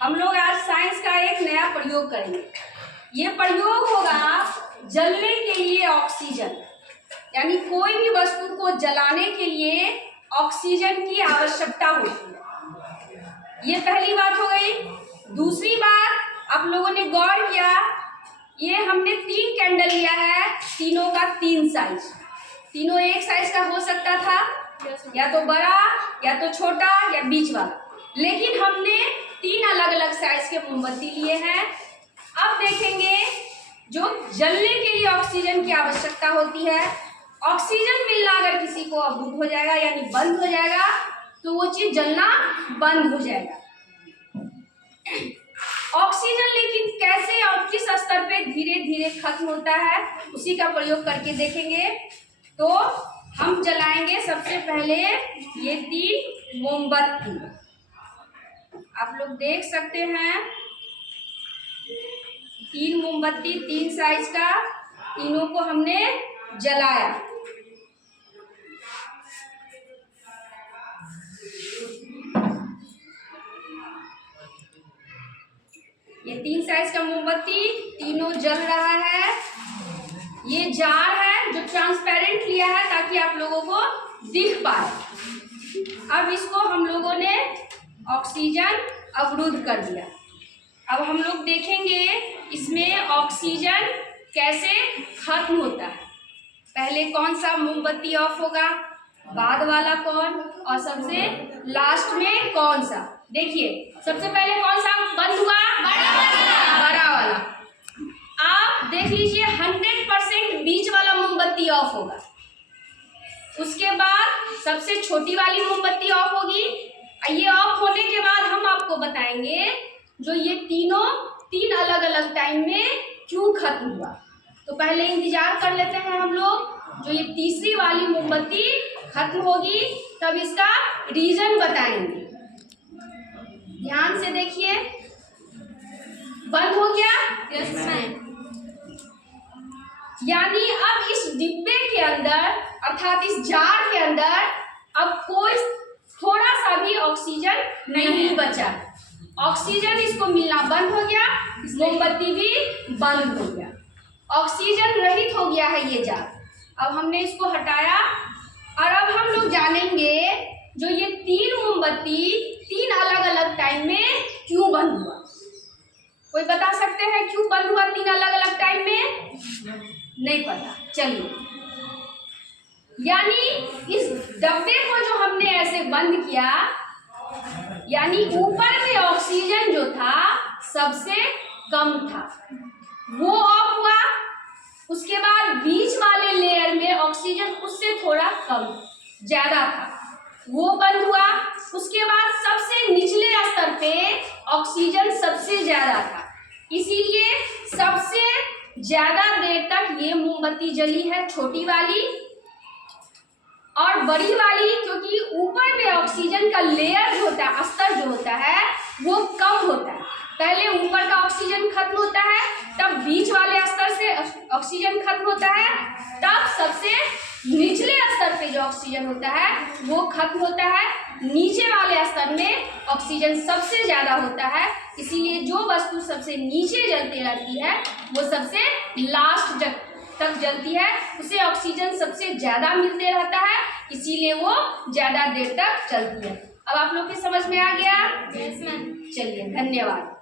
हम लोग आज साइंस का एक नया प्रयोग करेंगे। ये प्रयोग होगा जलने के लिए ऑक्सीजन, यानी कोई भी वस्तु को जलाने के लिए ऑक्सीजन की आवश्यकता होती है। ये पहली बात हो गई। दूसरी बात, आप लोगों ने गौर किया, ये हमने 3 कैंडल लिया है, तीनों का 3 साइज, तीनों एक साइज का हो सकता था, या तो बड़ा या तो छोटा या बीच वाला, लेकिन हमने 3 अलग अलग साइज के मोमबत्ती लिए हैं। अब देखेंगे जो जलने के लिए ऑक्सीजन की आवश्यकता होती है, ऑक्सीजन मिलना अगर किसी को अवरुद्ध हो जाएगा यानी बंद हो जाएगा तो वो चीज जलना बंद हो जाएगा। ऑक्सीजन लेकिन कैसे और किस स्तर पे धीरे धीरे खत्म होता है, उसी का प्रयोग करके देखेंगे। तो हम जलाएंगे सबसे पहले ये 3 मोमबत्ती। आप लोग देख सकते हैं 3 मोमबत्ती, 3 साइज का, तीनों को हमने जलाया। ये 3 साइज का मोमबत्ती तीनों जल रहा है। ये जार है जो ट्रांसपेरेंट लिया है ताकि आप लोगों को दिख पाए। अब इसको हम लोगों ने ऑक्सीजन अवरुद्ध कर दिया। अब हम लोग देखेंगे इसमें ऑक्सीजन कैसे खत्म होता है। पहले कौन सा मोमबत्ती ऑफ होगा, बाद वाला कौन, और सबसे लास्ट में कौन सा। देखिए सबसे पहले कौन सा बंद हुआ, बड़ा वाला। आप देख लीजिए 100% बीच वाला मोमबत्ती ऑफ होगा। उसके बाद सबसे छोटी वाली मोमबत्ती ऑफ होगी। ये ऑफ होने के बाद हम आपको बताएंगे जो ये तीनों 3 अलग अलग टाइम में क्यों खत्म हुआ। तो पहले इंतजार कर लेते हैं हम लोग, जो ये तीसरी वाली मोमबत्ती खत्म होगी तब इसका रीजन बताएंगे। ध्यान से देखिए, बंद हो गया, यस मैम। यानी अब इस डिब्बे के अंदर अर्थात इस जार के अंदर अब कोई थोड़ा सा भी ऑक्सीजन नहीं बचा। ऑक्सीजन इसको मिलना बंद हो गया, मोमबत्ती भी बंद हो गया, ऑक्सीजन रहित हो गया है ये जार। अब हमने इसको हटाया और अब हम लोग जानेंगे जो ये 3 मोमबत्ती 3 अलग अलग टाइम में क्यों बंद हुआ। कोई बता सकते हैं क्यों बंद हुआ 3 अलग अलग टाइम में? नहीं पता, चलिए। यानी इस डब्बे को जो हमने ऐसे बंद किया, यानी ऊपर में ऑक्सीजन जो था सबसे कम था, वो ऑफ हुआ। उसके बाद बीच वाले लेयर में ऑक्सीजन उससे थोड़ा कम ज्यादा था, वो बंद हुआ। उसके बाद सबसे निचले स्तर पे ऑक्सीजन सबसे ज्यादा था, इसीलिए सबसे ज्यादा देर तक ये मोमबत्ती जली है, छोटी वाली। और बड़ी वाली क्योंकि ऊपर में ऑक्सीजन का लेयर जो होता है, स्तर जो होता है वो कम होता है। पहले ऊपर का ऑक्सीजन खत्म होता है, तब बीच वाले स्तर से ऑक्सीजन खत्म होता है, तब सबसे निचले स्तर पे जो ऑक्सीजन होता है वो खत्म होता है। नीचे वाले स्तर में ऑक्सीजन सबसे ज्यादा होता है, इसीलिए जो वस्तु सबसे नीचे जलती रहती है वो सबसे लास्ट तक जलती है, उसे ऑक्सीजन सबसे ज्यादा मिलते रहता है, इसीलिए वो ज्यादा देर तक चलती है। अब आप लोग की समझ में आ गया? Yes ma'am. चलिए, धन्यवाद।